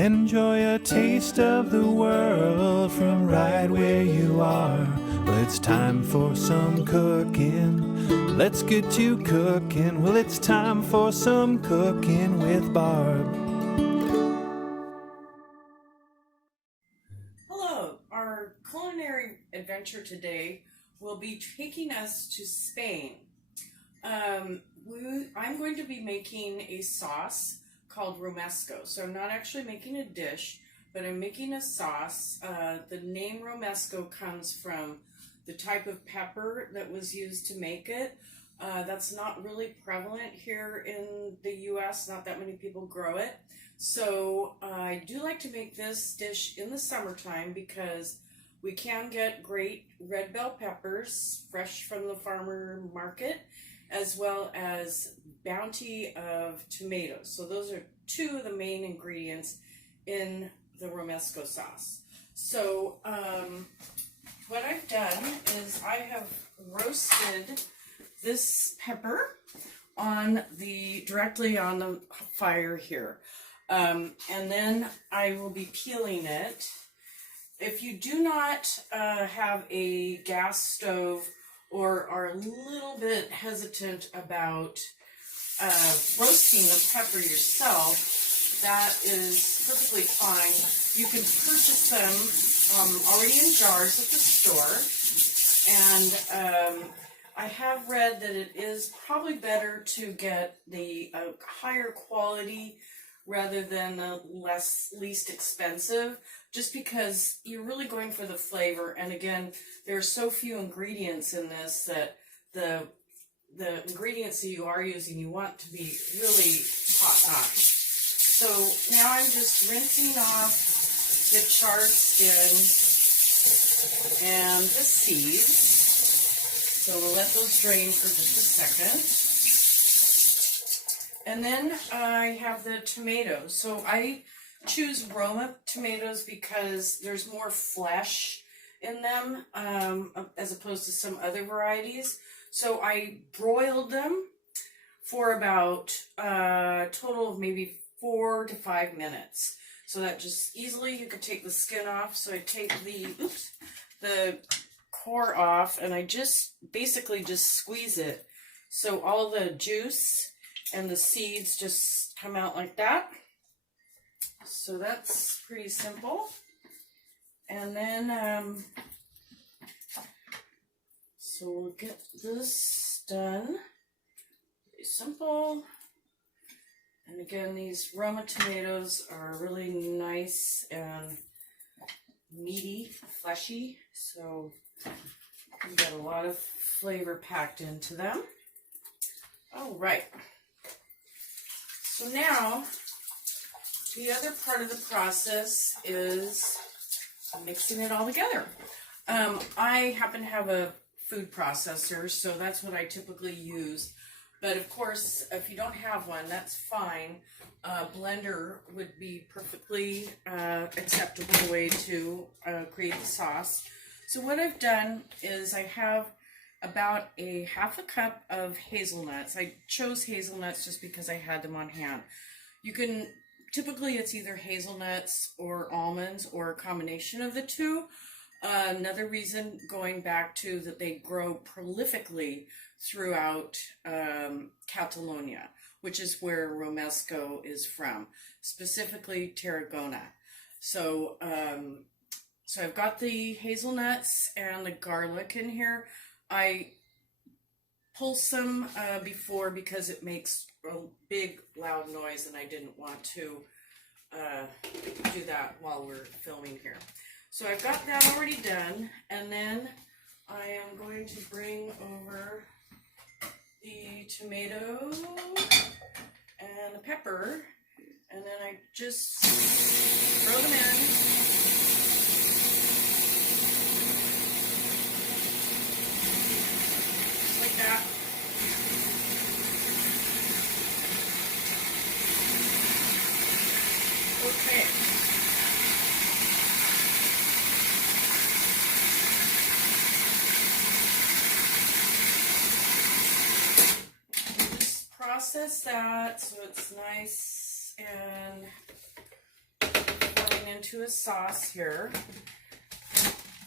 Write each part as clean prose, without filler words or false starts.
Enjoy a taste of the world from right where you are. Well, it's time for some cooking. Let's get you cooking. Well, it's time for some cooking with Barb. Hello, our culinary adventure today will be taking us to Spain. I'm going to be making a sauce called Romesco. So I'm not actually making a dish, but I'm making a sauce. The name Romesco comes from the type of pepper that was used to make it. That's not really prevalent here in the US. Not that many people grow it. So I do like to make this dish in the summertime because we can get great red bell peppers fresh from the farmer market, as well as bounty of tomatoes. So those are two of the main ingredients in the Romesco sauce. So what I've done is I have roasted this pepper directly on the fire here. And then I will be peeling it. If you do not have a gas stove or are a little bit hesitant about roasting the pepper yourself, that is perfectly fine. You can purchase them already in jars at the store. And I have read that it is probably better to get the higher quality rather than the least expensive, just because you're really going for the flavor. And again, there are so few ingredients in this that the ingredients that you are using, you want to be really top-notch. So now I'm just rinsing off the charred skin and the seeds. So we'll let those drain for just a second. And then I have the tomatoes. So I choose Roma tomatoes because there's more flesh in them as opposed to some other varieties. So I broiled them for about a total of maybe 4 to 5 minutes. So that just easily, you could take the skin off. So I take the core off, and I just basically just squeeze it. So all the juice and the seeds just come out like that. So that's pretty simple. And then, so we'll get this done. Pretty simple. And again, these Roma tomatoes are really nice and meaty, fleshy. So you got a lot of flavor packed into them. All right. So now, the other part of the process is mixing it all together. I happen to have a food processor, so that's what I typically use. But of course, if you don't have one, that's fine. Blender would be perfectly acceptable way to create the sauce. So what I've done is I have about a half a cup of hazelnuts. I chose hazelnuts just because I had them on hand. You can, typically it's either hazelnuts or almonds or a combination of the two. Another reason, going back to that, they grow prolifically throughout Catalonia, which is where Romesco is from, specifically Tarragona. So, so I've got the hazelnuts and the garlic in here. I pulsed them before because it makes a big loud noise, and I didn't want to do that while we're filming here. So I've got that already done, and then I am going to bring over the tomato and the pepper, and then I just throw them in. Just like that. Okay. Process that so it's nice and getting into a sauce here.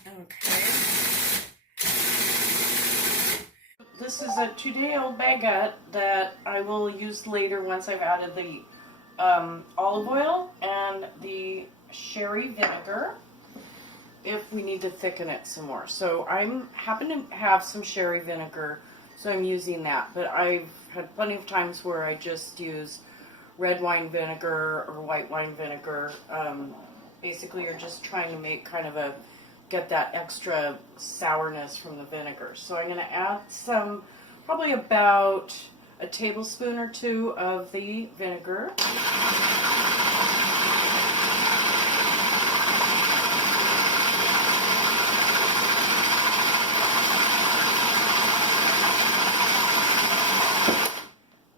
Okay. This is a 2-day-old baguette that I will use later once I've added the olive oil and the sherry vinegar if we need to thicken it some more. So I'm happen to have some sherry vinegar, so I'm using that. But I've had plenty of times where I just use red wine vinegar or white wine vinegar. Basically, you're just trying to make kind of get that extra sourness from the vinegar. So I'm going to add some, probably about a tablespoon or 2 of the vinegar.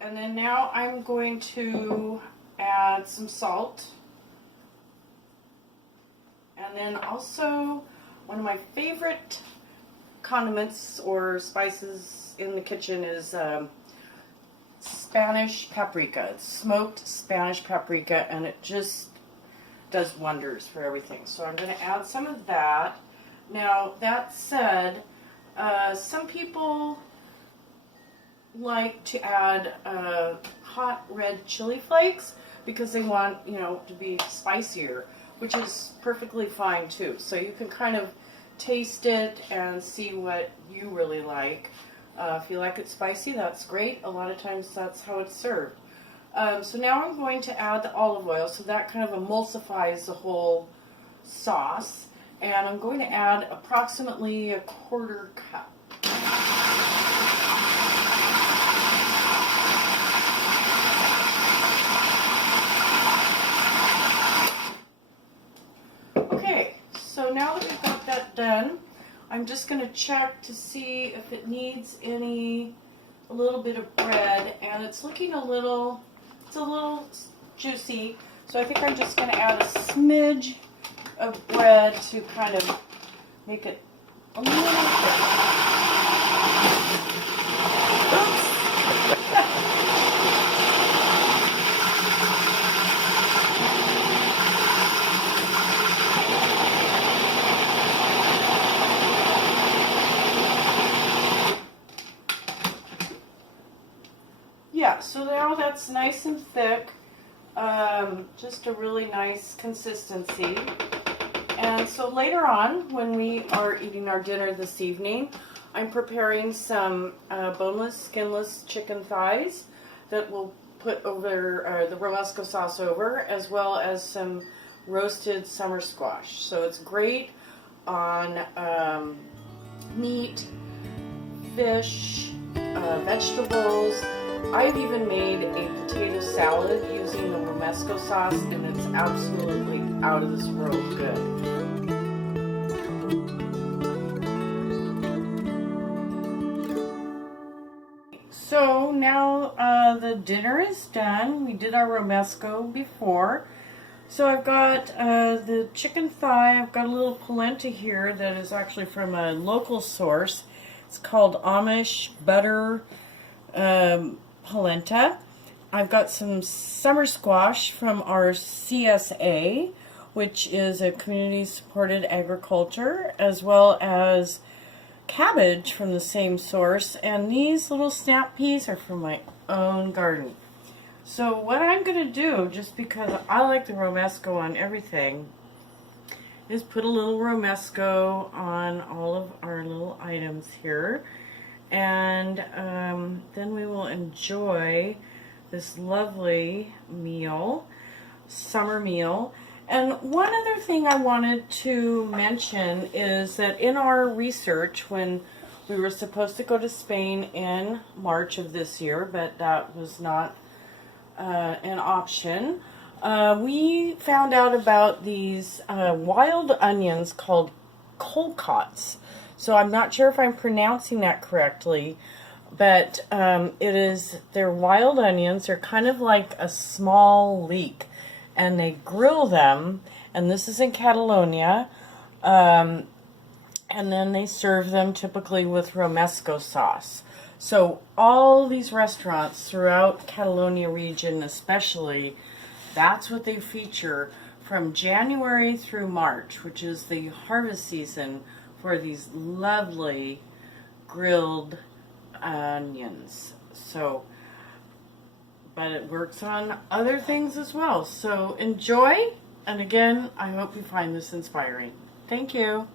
And then now I'm going to add some salt. And then also, one of my favorite condiments or spices in the kitchen is Spanish paprika. It's smoked Spanish paprika, and it just does wonders for everything. So I'm going to add some of that. Now, that said, some people like to add hot red chili flakes because they want, you know, to be spicier, which is perfectly fine too. So you can kind of taste it and see what you really like. If you like it spicy, that's great. A lot of times that's how it's served. So now I'm going to add the olive oil, so that kind of emulsifies the whole sauce. And I'm going to add approximately a 1/4 cup. So now that we've got that done, I'm just going to check to see if it needs a little bit of bread, and it's looking it's a little juicy, so I think I'm just going to add a smidge of bread to kind of make it a little thick. Oops! Yeah, so now that's nice and thick, just a really nice consistency. And so later on, when we are eating our dinner this evening, I'm preparing some boneless, skinless chicken thighs that we'll put over the Romesco sauce over, as well as some roasted summer squash. So it's great on meat, fish, vegetables. I've even made a potato salad using the Romesco sauce, and it's absolutely out of this world good. So now the dinner is done. We did our Romesco before. So I've got the chicken thigh. I've got a little polenta here that is actually from a local source. It's called Amish butter polenta. I've got some summer squash from our CSA, which is a community-supported agriculture, as well as cabbage from the same source, and these little snap peas are from my own garden. So what I'm going to do, just because I like the Romesco on everything, is put a little Romesco on all of our little items here. And then we will enjoy this lovely meal, summer meal. And one other thing I wanted to mention is that in our research, when we were supposed to go to Spain in March of this year, but that was not an option, we found out about these wild onions called colcots. So I'm not sure if I'm pronouncing that correctly, but they're wild onions. They're kind of like a small leek, and they grill them, and this is in Catalonia, and then they serve them typically with Romesco sauce. So all these restaurants throughout Catalonia region especially, that's what they feature from January through March, which is the harvest season for these lovely grilled onions. So, but it works on other things as well. So enjoy, and again, I hope you find this inspiring. Thank you.